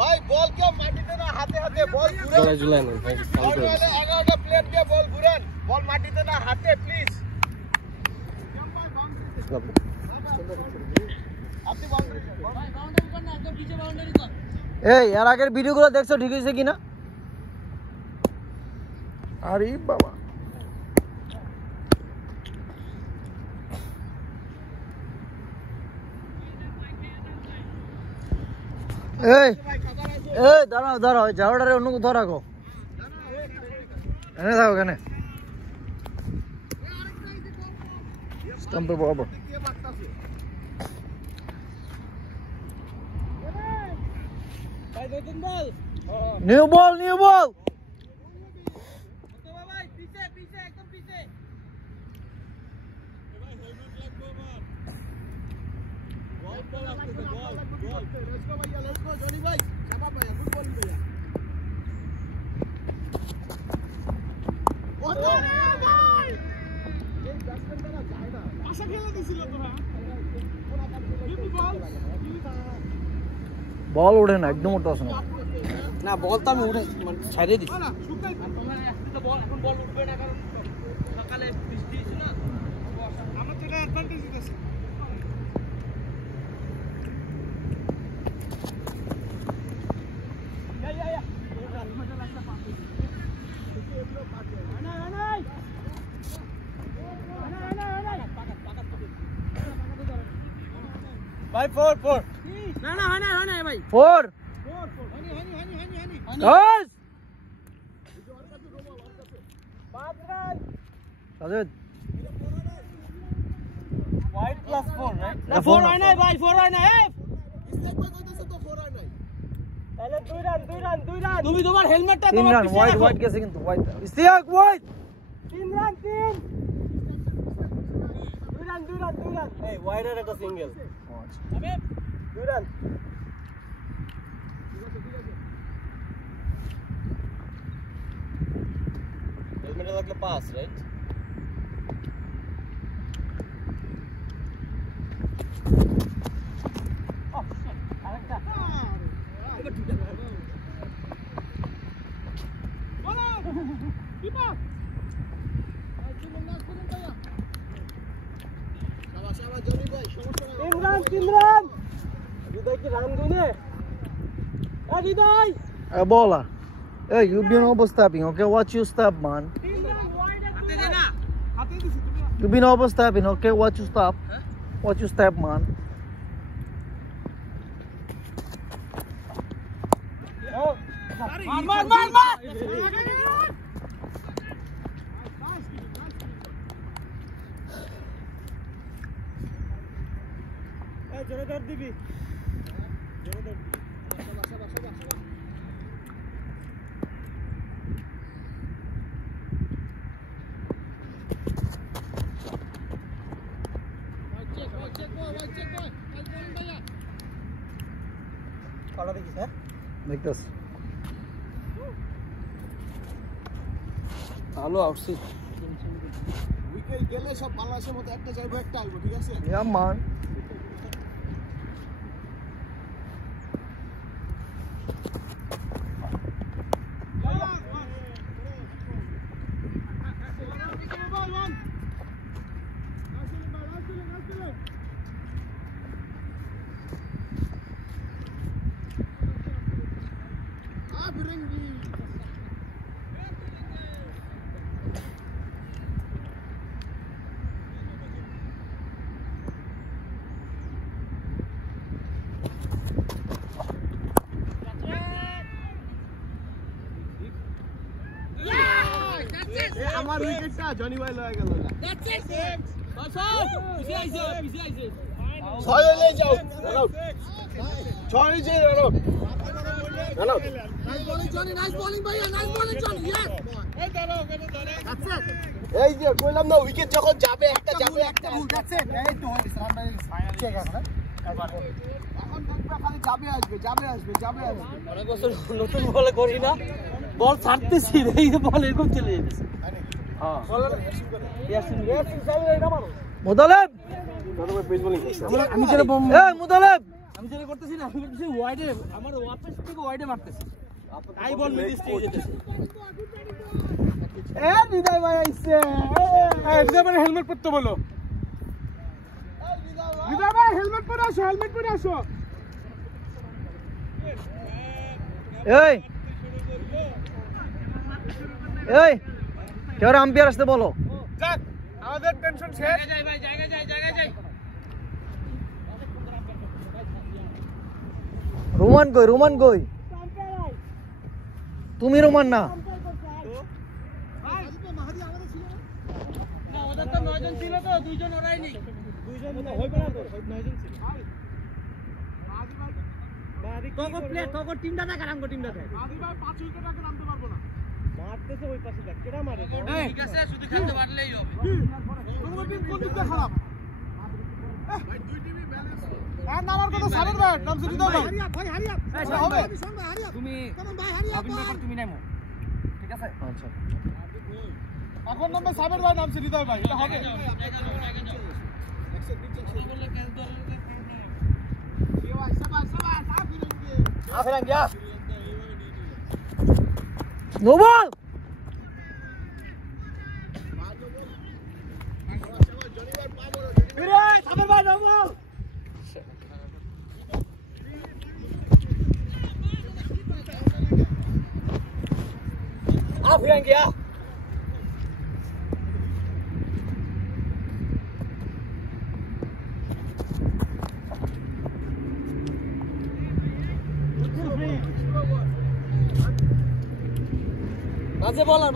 ভাই বল কেউ মাটিতে না হাতে হাতে বল ঘুরান জুলাই না ভাই 11টা প্লেয়ার দিয়ে বল ঘুরান বল মাটিতে না হাতে প্লিজ আপনি বাউন্ডারি ভাই বাউন্ডারি কর না একদম পিছে বাউন্ডারি কর এই এর আগের ভিডিওগুলো দেখছো ঠিক হইছে কিনা আরে বাবা এই এই দাঁড়াও দাঁড়াও যাওয়াটারে অন্য কোথাও রাখো এনে দাও কেন স্টাম্পে বরাবর নিউ বল বল উঠে না একদম উঠতে আসে না বল তো আমি উঠে ছাড়িয়ে দিচ্ছি এখন বল উঠবে না কারণ সকালে বৃষ্টি হয়েছে না আমার তো এটা অ্যাডভান্টেজ দিতেছে ভাই 4 না না হয় না ভাই 4 10 সাজেদ হোয়াইট প্লাস 4 রাইট না 4 হয় না ভাই 4 হয় না স্ট্রাইক বয় কইতেছে তো 4 হয় নাই তাহলে 2 রান তুমি তোমার হেলমেটটা তোমার পিছে রাখো হোয়াইট গেছে কিন্তু white strike white 3 run 2 run এই হোয়াইট এর একটা সিঙ্গেল আবে 2 রান হেলমেটে লাগলে pass right Bola. Hey, you been overstepping, okay? Watch your step, man. You been overstepping, okay? Watch your step. Watch your step, man. Man. জোরে দৌড় দিবি কলা দেখিস হ্যাঁ দেখতেছ ভালো আউটসি উইকেট গেলে সব বাংলাদেশের মতো একটা যাইবো একটা আইবো ঠিক আছে ইয়া মান আমার উইকেটটা জনি ভাই লয়ে গেল দ্যাটস ইট পিছে আইছে 6 হইলে যাও রান আউট 6 হইছে রান আউট নাইস বোলিং ভাইয়া নাইস বোলিং জনি ইয়েস এই দাঁড়াও দ্যাটস ইট এই যে কইলাম না উইকেট যখন যাবে একটা ভুল দ্যাটস ইট এই তো হইছে রান চেক আছে এখন দেখবে খালি যাবে আসবে অনেক বছর নতুন বলে করি না বল ছাড়তেছি এই বল এরকম চলে যাচ্ছে হ্যাঁ ইয়াসিন সাহেব এটা মারো মুদালেব পেস বোলিং আমি চলে মুদালেব আমি যেটা করতেছি না আমি করতেছি ওয়াইডে আমার ওয়াপেস থেকে ওয়াইডে মারতেছি তাই বল মিডিস থেকে যেতেছে এ বিদায় ভাই আইছে এ বিদায় ভাই হেলমেট পরতে বলো বিদায় ভাই হেলমেট পরে আসো এই এই কেউ আম্পায়ার আসতে বলো যাক আমাদের টেনশন শেষ যাই ভাই জায়গা যাই রোমান কই তুমি রোমান না ওদের তো 9 জন ছিল তো 2 জন ওরাইনি 2 জন হইবে না তো 9 জন ছিল তোগো প্লেয়ার তোগো টিমটা দেখ আর আমগো টিমটা দেখ আদি ভাই 5 উইকেট আগে নামতে পারবো না মারতেছে ওই পাশে দেখ কেডা মারে ঠিক আছে শুধু খেলতে পারলেই হবে তোমরা টিম কোন দিকটা খারাপ ভাই দুই টিমই ব্যালেন্স আর নামার কথা সাবের ভাই নাম যদি দাও ভাই হারিয়া হবে তুমি কেমন ভাই হারিয়া তুমি নামো ঠিক আছে আচ্ছা এখন নামে সাবের ভাই নাম যদি দাও ভাই এটা হবে নো বল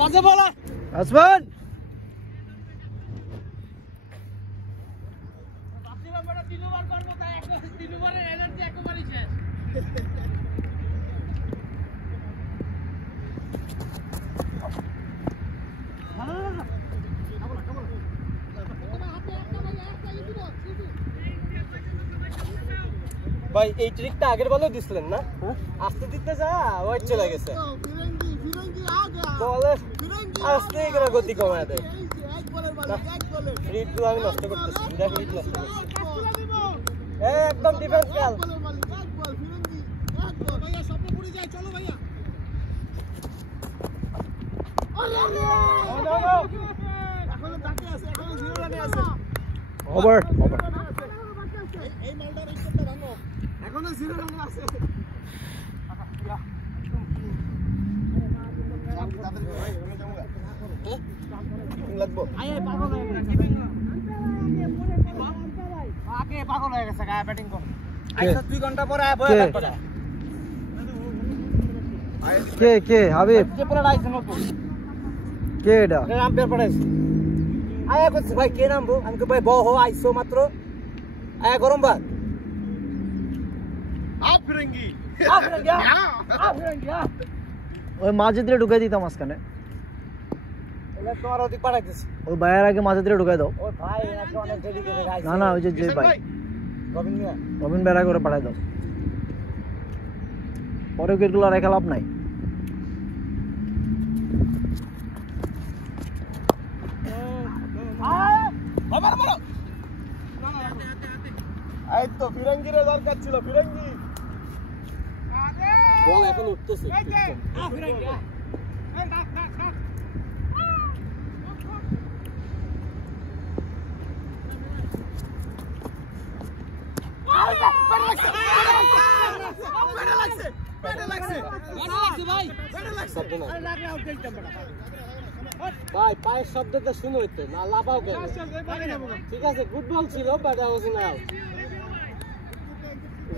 বাজে বলার আসমান তিনবার করবো তাই তিনবারের এনার্জি একেবারেই শেষ ভাই এই ট্রিকটা আগের বলেও দিছিলেন না আস্তে দিতে যা ওয়াইড চলে গেছে বলে আস্তে করে গতি কমায় দেয় ফ্রি টু আমি নষ্ট করতেছি দুটা ফ্রি নষ্ট করতেছি একদম ডিফেন্স খেল ওভার এখনো 0 রান আছে লাগবো পাগল হয়ে গেছে গায়ে ব্যাটিং করে আইসা 2 ঘন্টা পরে আয় বয়া ব্যাট করে কে হাবিব যে পরে আইছে নতুন কে এটা আম্পায়ার পড়াইছে আয়া করছে ভাই কে নামবো আমি ভাই বহ আইসো মাত্র আয়া গরম ভাত ফিরঙ্গি ওই মাঝে দিয়ে ঢুকাই দিতাম মাঝখানে এলা তোমার ওদিক পাঠাই দিছি ওই বাইরের আগে মাঝে দিয়ে ঢুকাই দাও ও ভাই এনাকে অনেক ডেডিকেটেড আইছে না ওই যে ভাই রবিন মিয়া রবিন বেড়া করে পাঠাই দাও পরে উইকেটগুলো রেখে লাভ নাই এই তো ফিরঙ্গির দরকার ছিল ফিরঙ্গি বল এখন উঠতেছে ভাই পায়ের শব্দটা শুনে হইতে না লাফাও কেন ঠিক আছে গুড বল ছিল বাট আই ওয়াজ না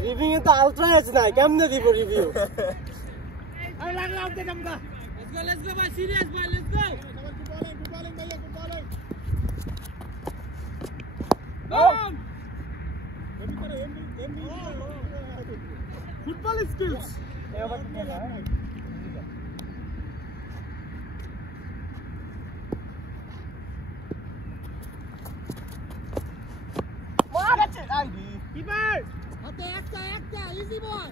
রিভিউ এ তো আলট্রা আছে না কেমনে দিব রিভিউ let's go ভাই সিরিয়াস ভাই let's go football skills keeper হাতে একটা ইজি বল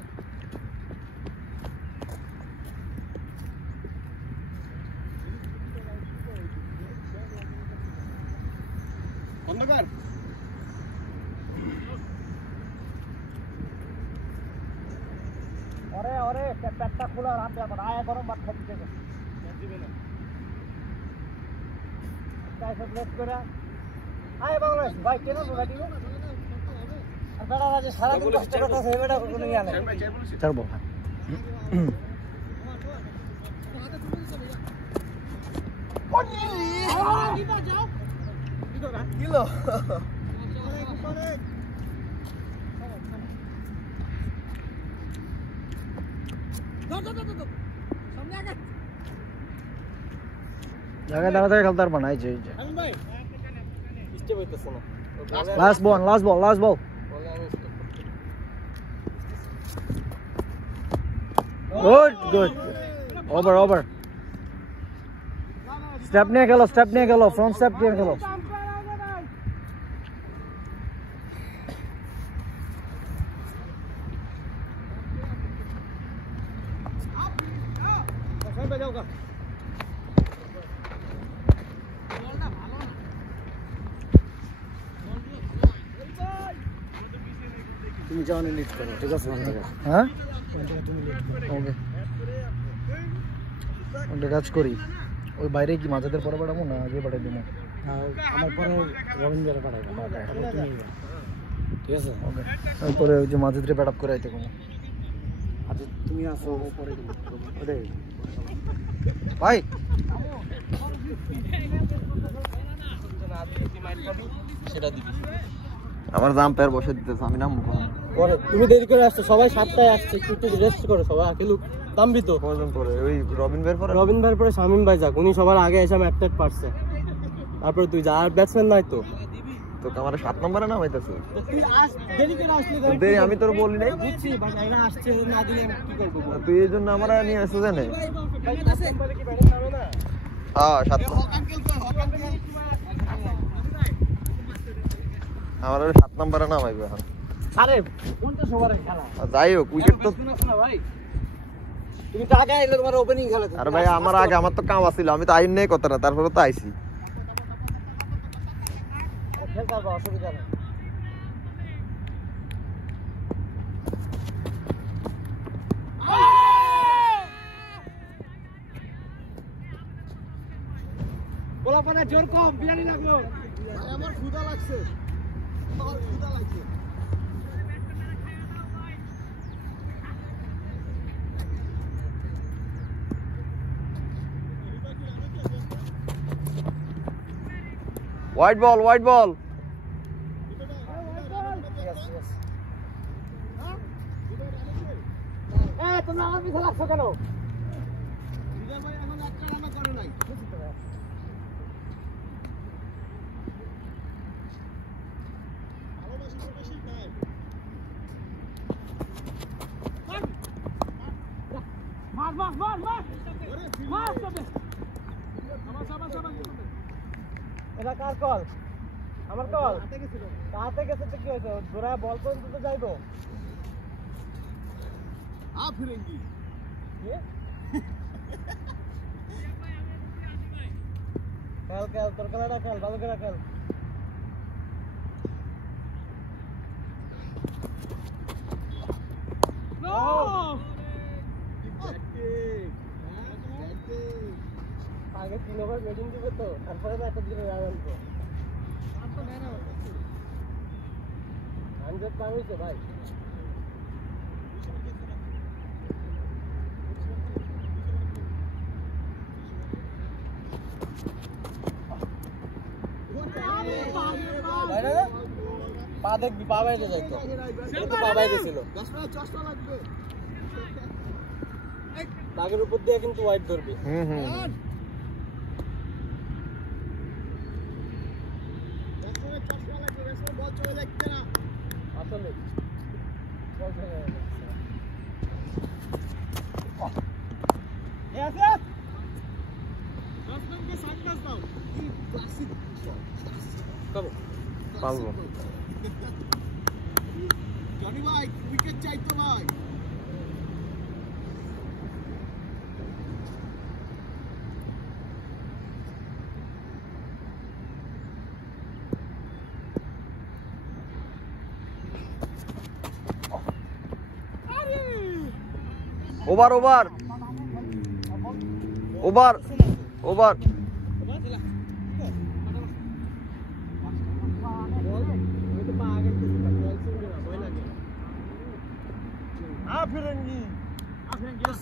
পেটটা খোলা আর আম্পায়ার করা আয় গরম ভাত খাইতে গেছে দিবে না কাইসব লেট করে আয় বাংলাদেশ ভাই কেন বলা দিও আর বেড়া রাজে সারা দিন কষ্ট করতে আছে বেড়া কোনো ইয়া নাই ছাড়বো কিলো জায়গায় দাঁড়া থেকে খেলতে পারবো না এই যে স্টেপ হইতেছে না লাস্ট বল গুড ওভার স্টেপ নিয়ে খেলো ফ্রন্ট স্টেপ নিয়ে খেলো তুমি যাওয়ানি লিড করো ঠিক আছে হ্যাঁ তুমি লিড করো ওকে ওটা কাজ করি ওই বাইরে কি মাঝেদের পরে পাঠাবো না আগে পাঠাই দেবো আমার পরে রবীন্দ্র পাঠাবো তুমি ঠিক আছে ওকে তারপরে ওই যে মাঝেদের প্যাড আপ করে আইতে কোনো আচ্ছা তুমি আসো পরে ওটাই ভাই সেটা দিবি আমার দাম পেয়ার বসে দিতেছে আমি নাম পরে তুমি দেরি করে আসছো সবাই 7টায় আসছে একটু রেস্ট করো সবাই আকেলু দামবি তো কজন পরে ওই রবিন ভাইয়ের পরে শামিম ভাই যাক উনি সবার আগে এসে ম্যাপটেট পারছে তারপরে তুই যা আর ব্যাটসম্যান নাই তো তো আমার 7 নম্বরে নাম হইতাছে তুই দেরি করে আসলি দেরি আমি তোর বলি নাই বুঝছি ভাই এরা আসছে না দিলে আমি কি করব তুই এই জন্য আমরা নিয়ে আসছো জানে ভাই আছে একবারে কি ব্যাটিং নামে না হ্যাঁ 7 আমার 7 নম্বরে নাম আইবে এখন আরে 50 ওভারের খেলা যাই হোক উইকেট তো না ভাই তুমি তো আগে আইলে তোমার ওপেনিং খেলা আরে ভাই আমার আগে আমার তো কাম আছিল আমি তো আইন নেই কথা না তারপরে তো আইছি খেলতে পারবো অসুবিধা নেই গোলাপানে জোর কম বিয়ানি লাগলো ভাই আমার ক্ষুধা লাগছে হোয়াইট বল তোমরা আমার পিছনে লাগছো কেন ভাই এখন একটা রান্না করে নাই এটা কার কল আমার কল হাতে গেছে তো কি হয়েছে জোড়া বল পর্যন্ত তো যাইবো ফিরেঙ্গি খেল তোর খেলাটা খেল ভালো করে খেল আগে 3 ওভার ব্যাটিং দিবে তো তারপরে তো একটা দিকে রান আনবো 100 পার হয়েছে ভাই পা দেখবি পা বাইরে যাইতো পা বাইরে ছিল দাগের উপর দিয়ে কিন্তু ওয়াইড ধরবি আসলে পারবো জনি ভাই উইকেট চাইতো ভাই ওভার ওভার ওভার ওভার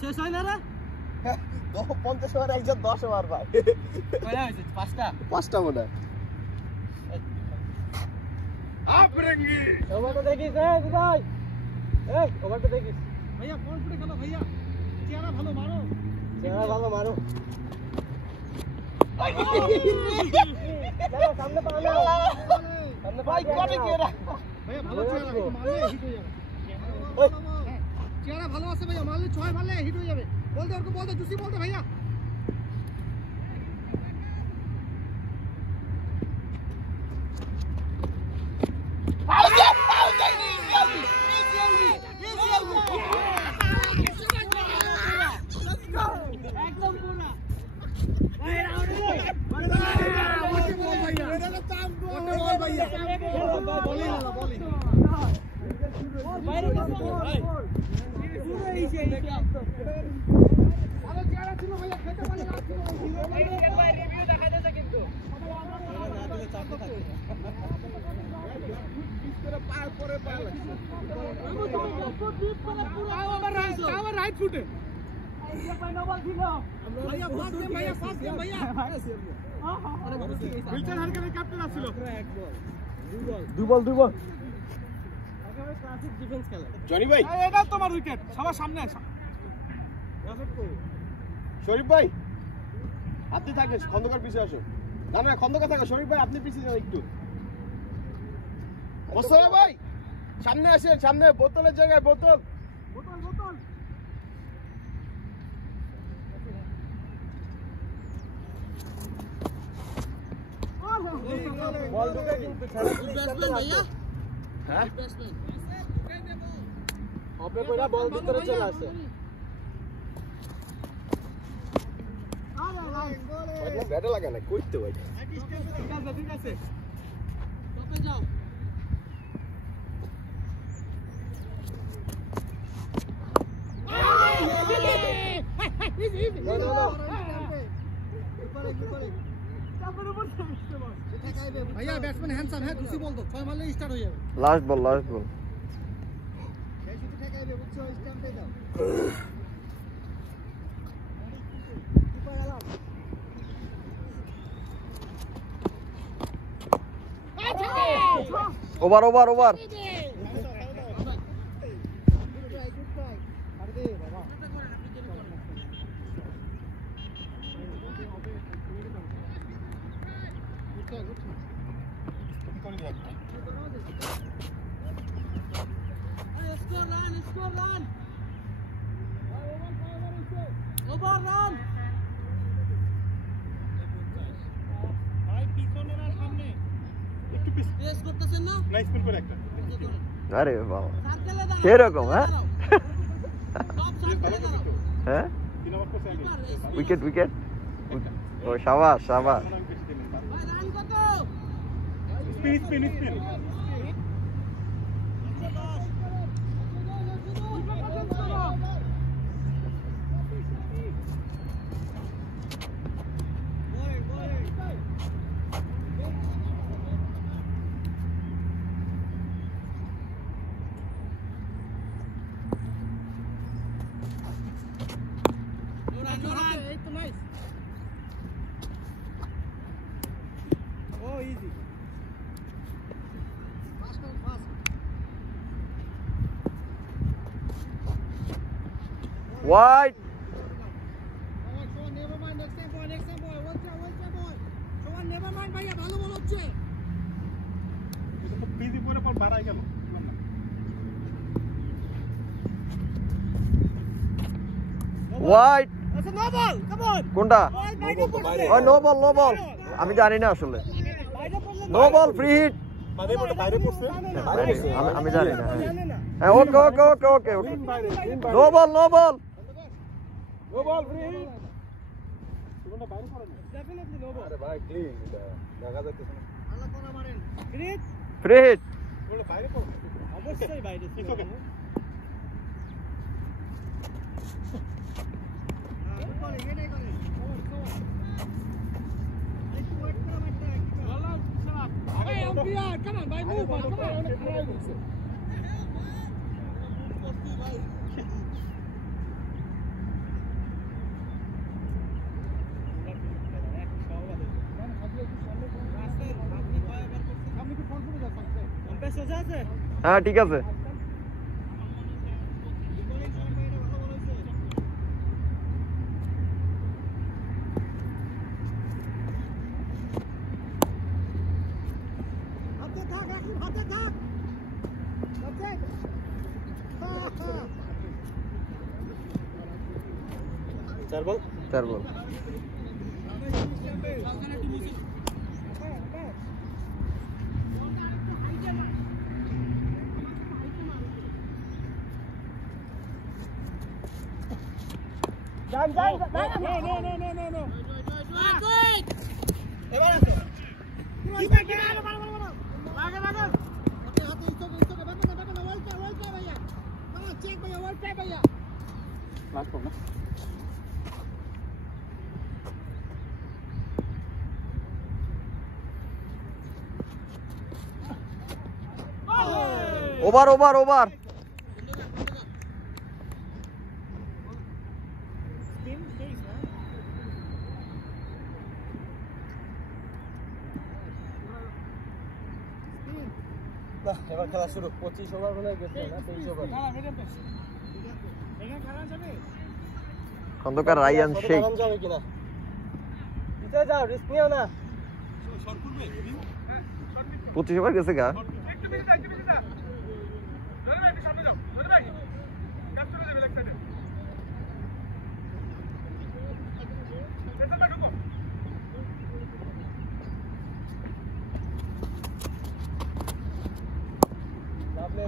শেষ হয় না রে 50 ওভার একজন 10 ওভার ভাই কয়টা হয়েছে পাঁচটা মনে হয় ওভারটা দেখিস বিদায় ওভারটা দেখিস ভাইয়া বল ফুটে খেলো ভাইয়া চেহারা ভালো মারো সামনে পাও না সামনে ভাই কোটে কি রে ভাইয়া ভালো চেহারা মারলে হিট হয়ে যাবে চেহারা ভালো আছে ভাইয়া মারলে 6 মারলে হিট হয়ে যাবে বল দে ওকে বল দে জুসি বল দে ভাইয়া রাইট ফুটে ভাইয়া পাস দে ভাইয়া বিলচার হারকানের ক্যাপ্টেন আছিল দুই বল একেবারে ক্লাসিক ডিফেন্স খেলা জনি ভাই এটা তোমার উইকেট সবার সামনে আসো শরীফ ভাই আপনি থাকেন খন্দকার পিছে আসো না না খন্দকার থাকো শরীফ ভাই আপনি পিছে যান একটু মোস্তফা ভাই সামনে আসেন সামনে বোতলের জায়গায় বোতল বল ঢুকে কিন্তু ব্যাটসম্যান ভাইয়া হ্যাঁ ব্যাটসম্যান হবে কইরা বল ভিতরে চলে আসে ভাই ব্যাটে লাগা না কইতে ভাই ঠিক আছে টপে যাও भैया बैट्समैन हैंडसम है दूसरी बॉल दो 6 मारले स्टार्ट हो जाएगा লাস্ট বল कैसे तो ठेकाइबे बुझছো স্ট্যাম্প দে দাও over over over Score run. Over run. ভাই পিছনে না সামনে একটু পেস করতেছেন না নাইস স্পিন করে একটা আরে বাবা সার্কেলে দাঁড়াও সেরকম হ্যাঁ টপ সার্কেলে দাঁড়াও হ্যাঁ 3 ওভার করতে উইকেট ও শাবাশ ভাই রান কত spin Wide. Never mind, next time boy. What's that boy? Never mind, ভাইয়া ভালো বল হচ্ছে। এটা তো পিজি পরে পর বাড়াই গেল। Wide. আচ্ছা নো বল, কাম অন। কোনটা? ও নো বল। আমি জানি না আসলে। No ball free hit. বাইরে পড়ছে। আমি জানি না। হ্যাঁ okay. No ball. No ball free hit. তোমরা বাইরে পড়ো না। Definitely no ball. আরে ভাই ক্লিন এটা দেখা যাচ্ছে না। আল্লাহ কোনা মারেন। Free hit. বলে বাইরে পড়ো। অবশ্যই বাইরে ছিল। হ্যাঁ ঠিক আছে চার বল ওভার এবার খেলা শুরু 25 ওভার মনে গেছে না 23 ওভার খন্দকার রায়ান শেখ যাবে কিনা নিচে যাও রিস্ক নিও না 25 ওভার গেছে গা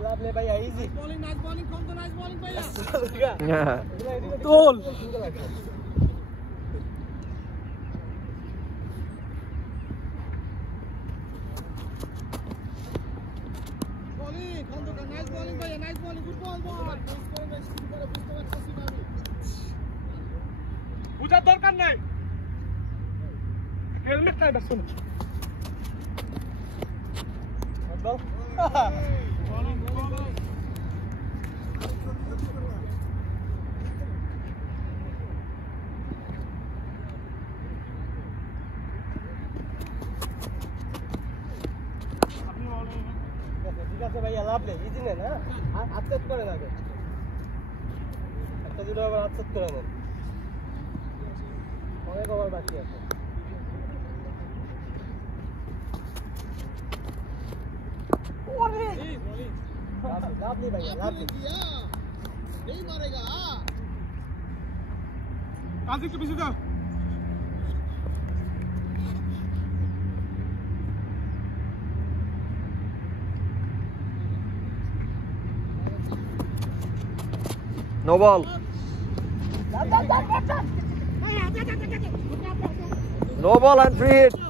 लाभ ले भैया इजी नाइस बॉलिंग कौन तो नाइस बॉलिंग भैया तोल बॉलिंग कौन तो नाइस बॉलिंग भैया नाइस बॉलिंग गुड बॉल বুঝা দরকার নাই হেলমেট নাই বাস শুনো বল ঠিক আছে ভাইয়া লাভ নেই ইজি নেন হ্যাঁ হাত করে না একটা দুটো আবার হাত করে নেন অনেক ওভার বাকি আছে लाभ नहीं भैया लाभ नहीं मारेगा काजी के पीछे जा no ball no ball and free hit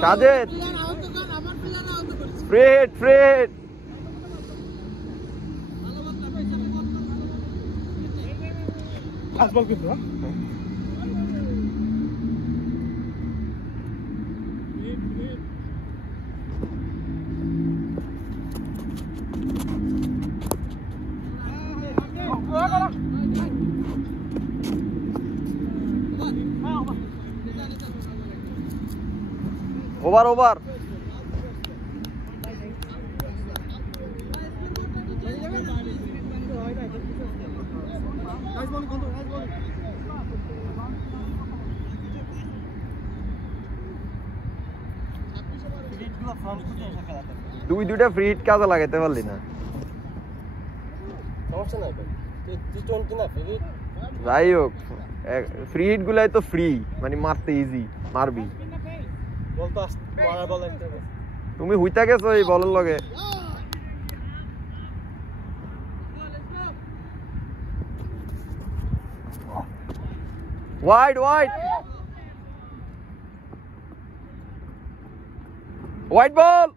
Sajid, free hit. Fast ball कितना? Over. দুইটা ফ্রি হিট কাজে লাগাইতে পারলি না সমস্যা নাই টি20 না ফ্রি হিট যাই হোক ফ্রি হিট গুলাই তো ফ্রি মানে মারতে ইজি মারবি বল তো মারা বল একটা তুমি হুইতা গেছো এই বলের লগে Wide, wide. White ball.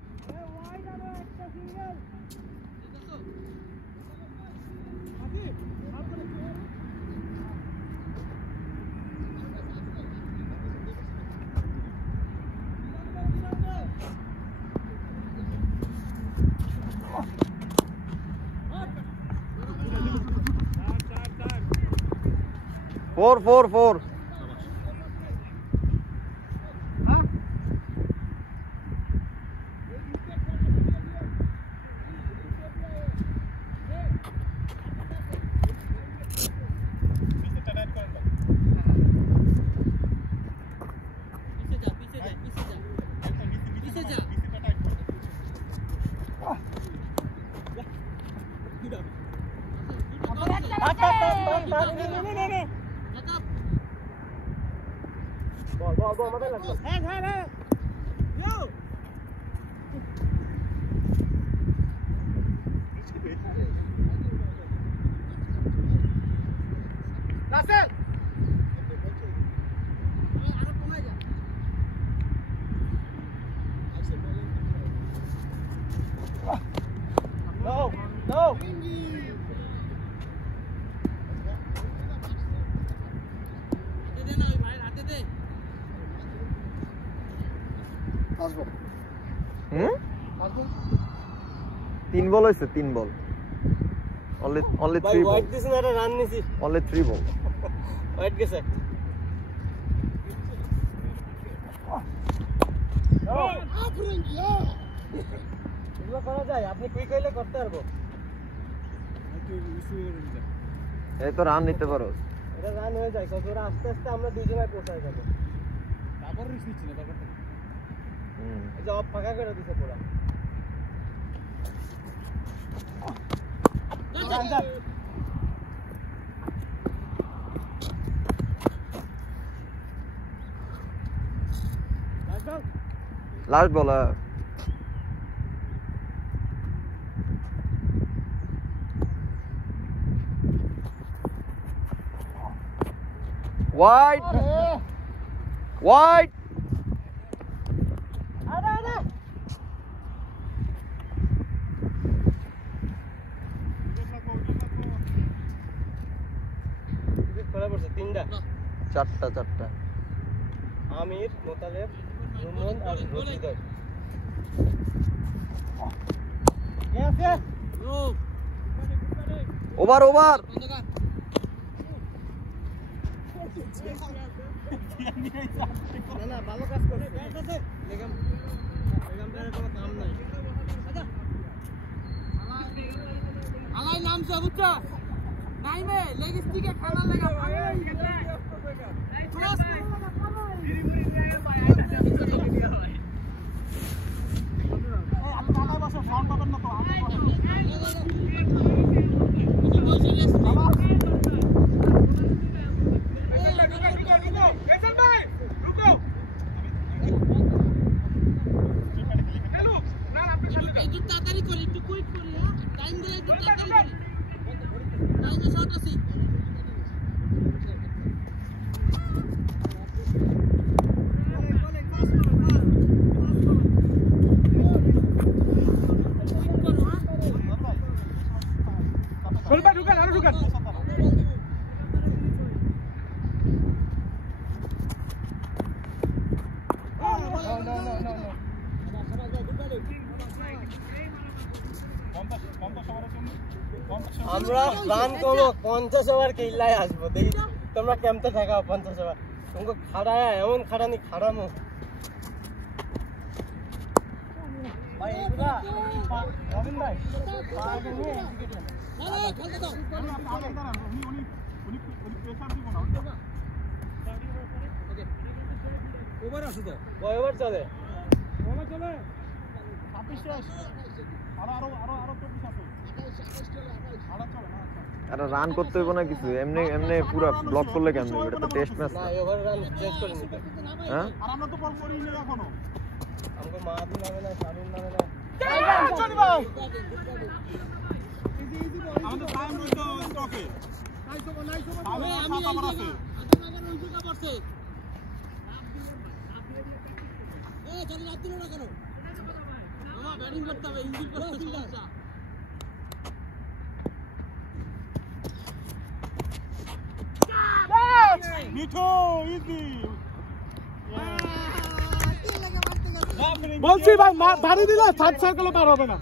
Four. Ball, mata লাগলো। Hand. Yo. Nasir. No. तीन बॉल হইছে 3 বল only 3 ball হোয়াইট দিছেন একটা রান নিছি only 3 ball হোয়াইট গেছে এগুলো করা যায় আপনি কুইক হইলে করতে পারবো এই তো রান নিতে পারো এটা রান হয়ে যায় কত আস্তে আস্তে আমরা দুইজনে পৌঁছায় যাব তারপর রিস্ক নিচ্ছি না ব্যাপারটা এই যে অফ ফাঁকা করে দিছে পুরো Last bowler. Wide. Wide. চারটা আমির মোতালেব রুমন আর রশিদর ওভার না ভালো কাজ করছে বেগম কোনো কাম নাই আলাই নাম সে বুঝছো নাই মে লেগ স্টিকে খানা লাগা ক্রস আমরা রান করবো 50 ওভার কিল্লায় আসবো দেখি তোমরা কেমতে থাকাও 50 ওভার তোমাকে খাড়ায় এমন খাড়ানি খাড়ামো ভাই এগুলা রবিন ভাই আগে নিয়ে এদিকে দাও খেলতে দাও আগে দাঁড়ান উনি প্রেসার দিব না ওকে ওভার আসো তো কয় ওভার চলে 26 শেষ আরো 24 আছে আরে রান করতে হইব না কিছু এমনি পুরো ব্লক করলে কেমনে এটা তো টেস্ট ম্যাচ না ওভার রান চেঞ্জ করে নিতে হ্যাঁ আর আমরা তো বল করি না এখনো আমগো মাহাদি নামে না শামিম নামে না চলি ভাই আমাদের টাইম রইতো স্টকে নাইস ওভার আমি মিঠু ইজি বলছি ভাই বাড়ি দিলে সাত সার্কেলে পার হবে না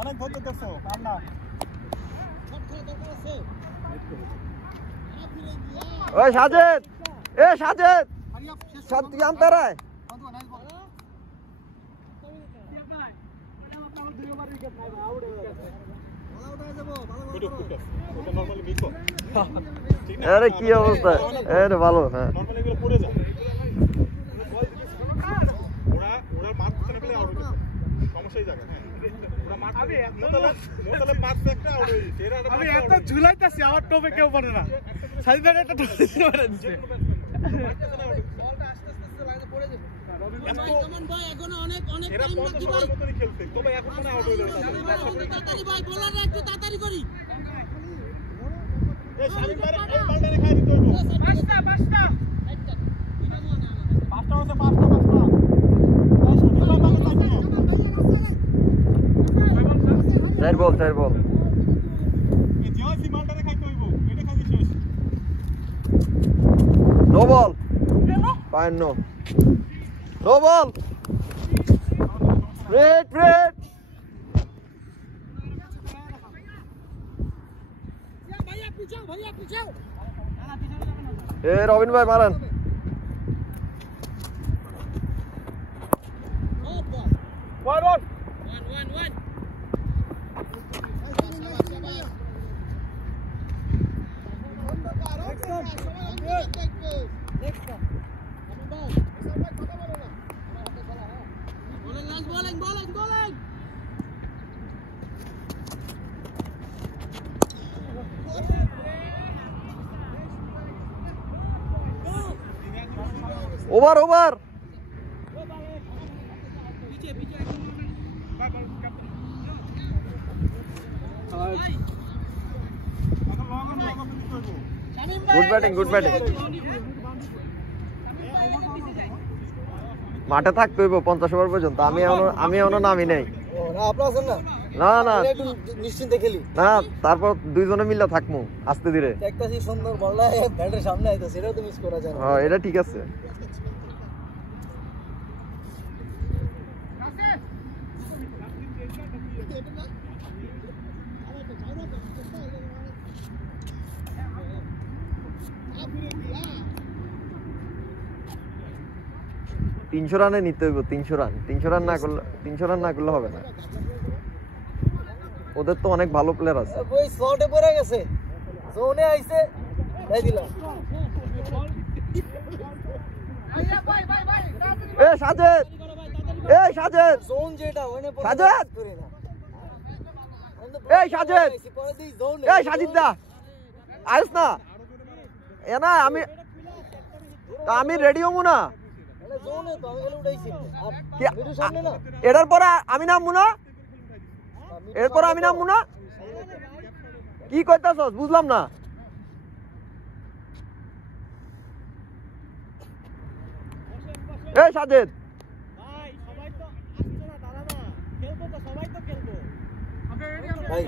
অনেক ধরতে দেখছো পার না ওই সাজেদ এ সাজেদ সাত তুই আনতে রে আরে কি অবস্থা আরে ভালো হ্যাঁ নরমালি এগুলো পড়ে যায় ওরা মার করতে পেলে আউট হয়ে সমস্যা এই জায়গা হ্যাঁ ওরা মার আমি মোতালে মারছে একটা আউট হয়ে গেছে এরা আমি এত ঝুলাইতাছি আমার টোপে কেউ পড়ে না সাইডে একটা টোপে মারা দিছে বলটা আস্তে আস্তে লাইনে পড়ে যাবে কেমন ভাই এখনো অনেক টাইম বাকি ভাই মতই খেলতে তবে এখন মনে আউট হয়ে যাবে তাড়াতাড়ি ভাই বোলাররা একটু তাড়াতাড়ি করি এই শামিম ভাই এই বলটা রেখে দিতে হবে পাঁচটা পাঁচটা চার বল এই জিওসি মালটা রেখে কইব এটা খালি শেষ no ball fine no ball রেড ভাইয়া পিছাও এ রবিন ভাই মারেন One. Bowling. Over good batting মাঠে থাকতে হইব 50 ওভার পর্যন্ত আমি এখনো নামি নাই না নিশ্চিন্তে খেলি না তারপর দুইজনে মিলে থাকমু আস্তে ধীরে দেখতাছি সুন্দর বলটা ব্যাটের সামনে আইতাছে এটাও তো মিস করা যায় না হ্যাঁ এটা ঠিক আছে তিনশো রানে নিতে হইব 300 রান না করলে হবে না ওদের তো অনেক ভালো প্লেয়ার আছে ওই শটে পড়ে গেছে জোনে আইছে তাই দিলাম সাজেদ জোন যেটা ওনে পড়ে সাজেদ করে না সাজেদ পরে দিই জোন সাজিদদা আইস না এ না আমি রেডি হবো না মানে জোনে তো আমি গেলে উঠাইছি আর সামনে না এটার পরে আমি নামবো না এরপর আমি নামবো না কি করতেছস বুঝলাম না এই সাজেদ ভাই সবাই তো আসছে না দাঁড়াবা খেলবো তো সবাই তো খেলবো ভাই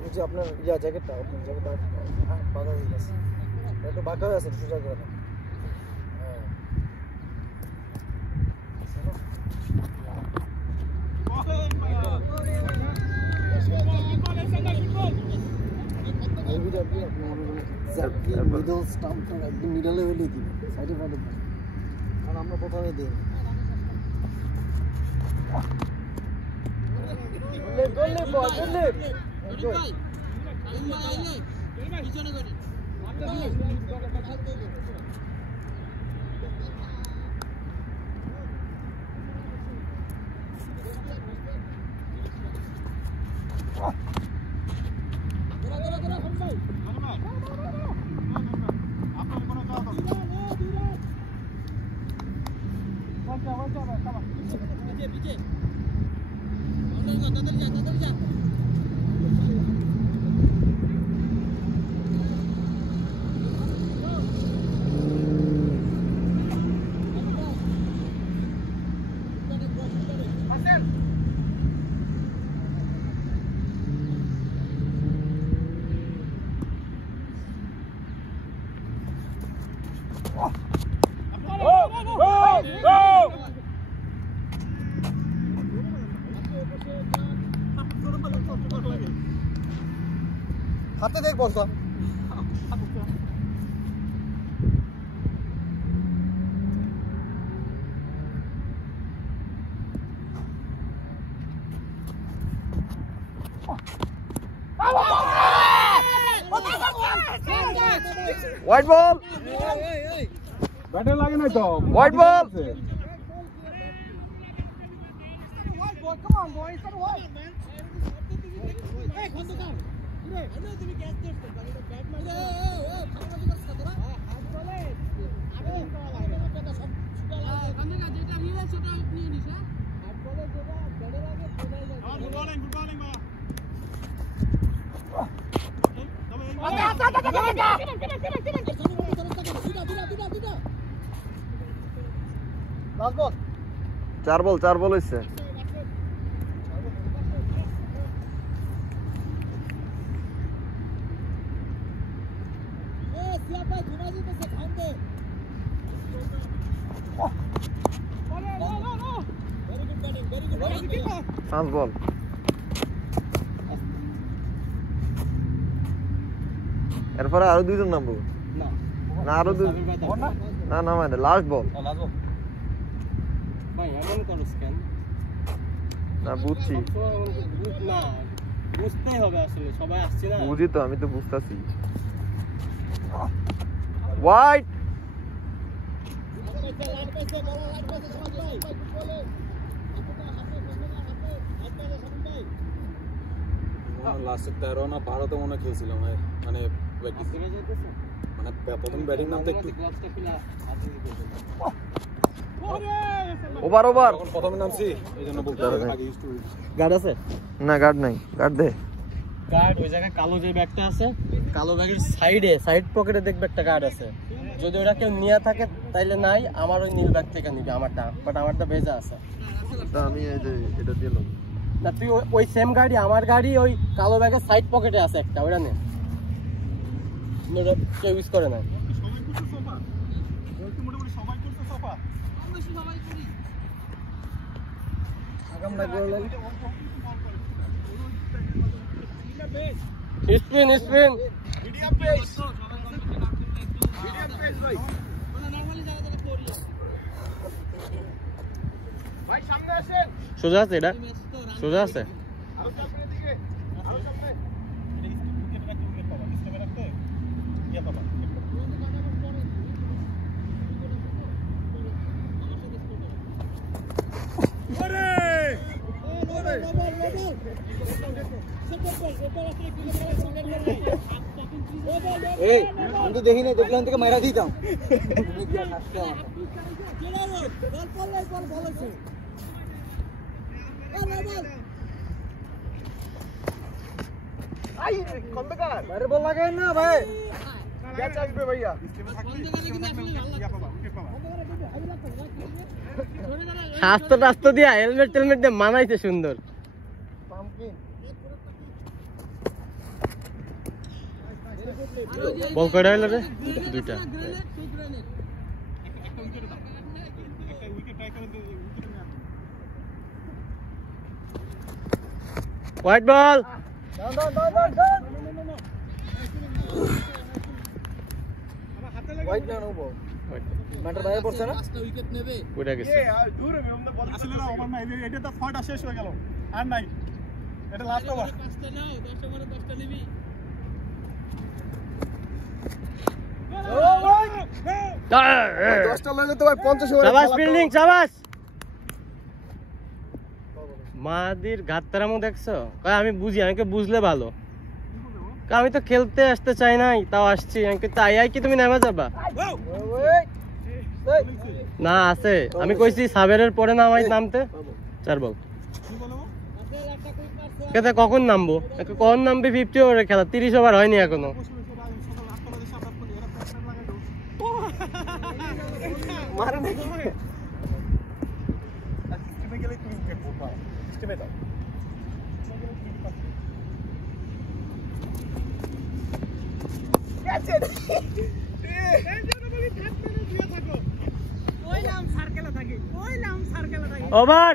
বুঝি আপনার জ্যাকেটটা বাঁকা হয়ে গেছে একটু বাঁকা হয়ে আছে সোজা করে মিডল স্টাম্পটা একদম মিডল লেভেলে দিই সাইডে পাঠাতে কারণ আমরা প্রথমে দিই হাতে দেখ বলতো হোয়াইট বল ব্যাটে লাগে না তো white ball Come on, boys. Come on. Hey, Khandukar. I know you catch this. Bat man. Khandukar সাথে না হাত বলে আরে কথা সব ছুটা লাগে Khandukar যেটা রিয়েল সেটা নিয়ে নিস হ্যাঁ হাত বলে যেটা ব্যাটে লাগে ফেলে যায় গুড বলিং লাস্ট বল 4 বল হইছে siapa Junaidi से खान दे very good batting 5 বল এরপরে আরো দুইজন নামবো না আরো দুই না না মানে লাস্ট বল ভাই এমন করো স্ক্যান না বুঝছি না বুঝতেই হবে আসলে সবাই আসছে না বুঝি তো আমি তো বুঝতাছি হোয়াইট লাস্ট 13 না 12 তো মনে খেলছিলাম মানে মানে প্রথম ব্যাটিং নামতে একটু ওভার যখন প্রথমে নামছি এইজন্য বলতে আগে ইউজ টু গার্ড আছে না গার্ড নাই গার্ড দে গার্ড ওই জায়গায় কালো যে ব্যাগটা আছে কালো ব্যাগের সাইড পকেটে দেখবে একটা গার্ড আছে যদি ওটা কেউ নিয়ে থাকে তাইলে নাই আমার ওই নীল ব্যাগ থেকে নিবি আমারটা বাট আমারটা ভেজা আছে তা আমি এই যে এটা দিলাম না তুই ওই সেম গাড়ি আমার গাড়ি ওই কালো ব্যাগের সাইড পকেটে আছে একটা ওটা নে ওটা কেউ ইউজ করে না স্পিন সোজা আছে এটা সোজা আছে এই আমি তো দেখি না দেখলাম থেকে মাইরা দিতাম বাইরে বল লাগে না ভাই ক্যাচ আসবে ভাইয়া হাস্ত দিয়া হেলমেট দিয়ে মানাইছে সুন্দর বল কয়টা হইল রে দুইটা হোয়াইট বল হোয়াইট না নো মাটার বাইরে পড়ছে না পাঁচটা উইকেট নেবে ওটা গেছে দূরে আমরা বল আসলে না ওভার না এটা তো ফয়টা শেষ হয়ে গেল আর নাই এটা লাস্ট ওভার পাঁচটা নাও 10 ওভারে 10টা নিবি মাদির ঘাটতারামো দেখছো আমি বুঝি আমাকে বুঝলে ভালো আমি তো খেলতে আসতে চাই নাই তাও আসছি আমাকে তাই কি তুমি নেমে যাবা না আছে আমি কইছি সাবেরের পরে নামাই নামতে 4 বল কেতে কখন নামবো কখন নামবে 50 ওভারের খেলা 30 ওভার হয়নি এখনো মারে নাকি স্টিমে গেলে তুমি উইকেট পড়বা স্টিমে দাও ক্যাচ ইট এই জন্য বলি থাক মেরে দিয়ে থাকো ওই নাম সার্কেলে থাকে ওভার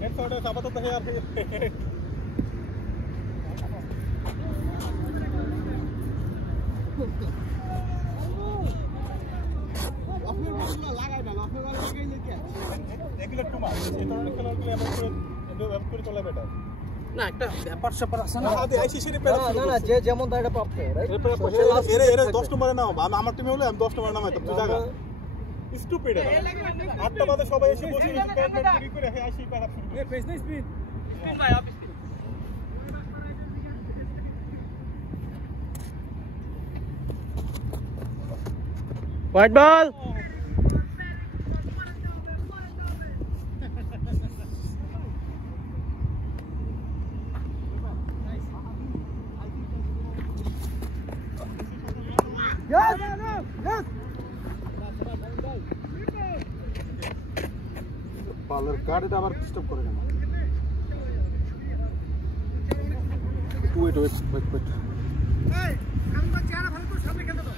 নেট শট সাবাতো তো यार লাগাই না লফের বল লাগাইলে কি এগুলো একটু মার এই ধরনের খেলাগুলো এমন করে চলে বেটার না একটা ব্যাপার স্যাপার আছে না আদি আইসি সিরি না না যে যেমন তাইটা প্রাপ্ত রাইট এরে 10 নম্বরে নাও আমার টিমে হলে আমি 10 নম্বরে নামাইতাম তুই জায়গা স্টুপিড আটটা বাদে সবাই এসে বসে প্যাড করে আইসি প্যাড আপ শুরু করে ফেস না স্পিড ভাই অফিস হোয়াইট বল পালের গাড়িটা আবার ডিস্টার্ব করে কেন ওয়েট এই আমি তো চেহারা ভালো করে সামনে খেলতে দাও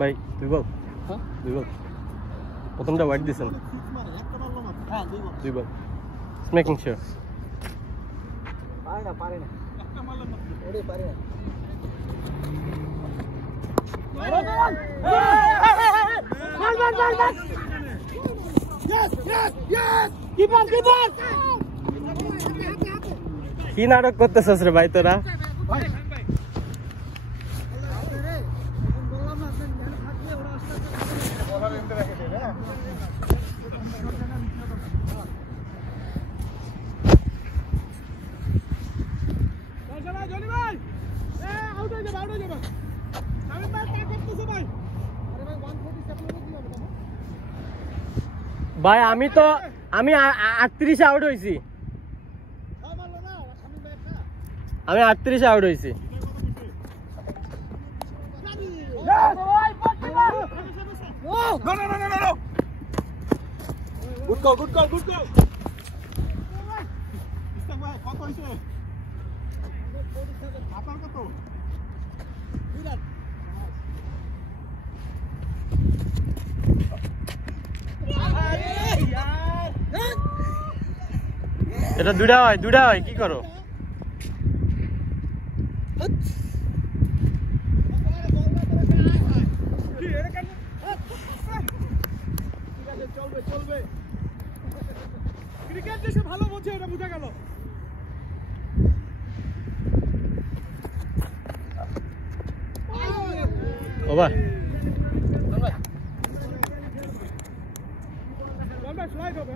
ভাই তুই বল হ্যাঁ তুই বল প্রথমটা হোয়াইট দিছেন তুই বল মেকিং শিওর পারে না ওরে পারে না কি নাটক করতেছস রে ভাই তোরা ভাই আমি 38 আউট হইছি আমি 38 আউট হইছি গুড কল ইস্তাক ভাই কত হইছে আপনার কত এটা দুটা হয় কি করো চলবে ক্রিকেট দেশে ভালো বোঝে এটা বুঝা গেল ওভার স্লাইড হবে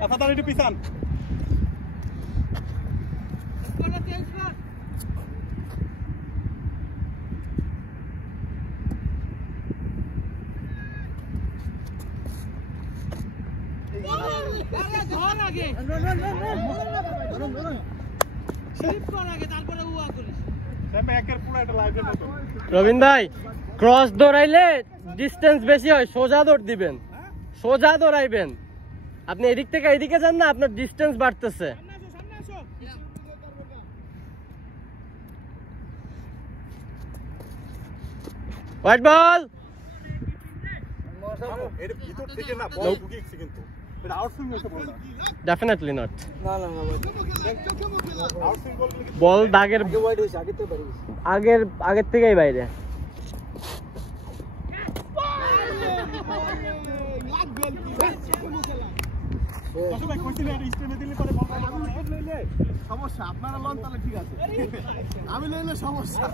কথা দাঁড়িয়ে পিছান রবিন ভাই ক্রস দৌড়াইলে ডিস্টেন্স বেশি হয় সোজা দৌড় দিবেন সোজা দৌড়াইবেন আপনি এদিক থেকে এদিকে যান না আপনার ডিস্টেন্স বাড়তেছে হোয়াইট বল এর ভিতর থেকে না বল ঢুকেছে কিন্তু এটা আউটসুইং হইছে বল ডেফিনেটলি নট না আউটসুইং বল বল দাগের আগে ওয়াইড হইছে আগে তো বাইরে আগের থেকেই বাইরে ভাই কইছিলে এটা স্টেমে দিলে পরে বল সমস্যা আপনারা লন তাহলে ঠিক আছে আমি লইলে সমস্যা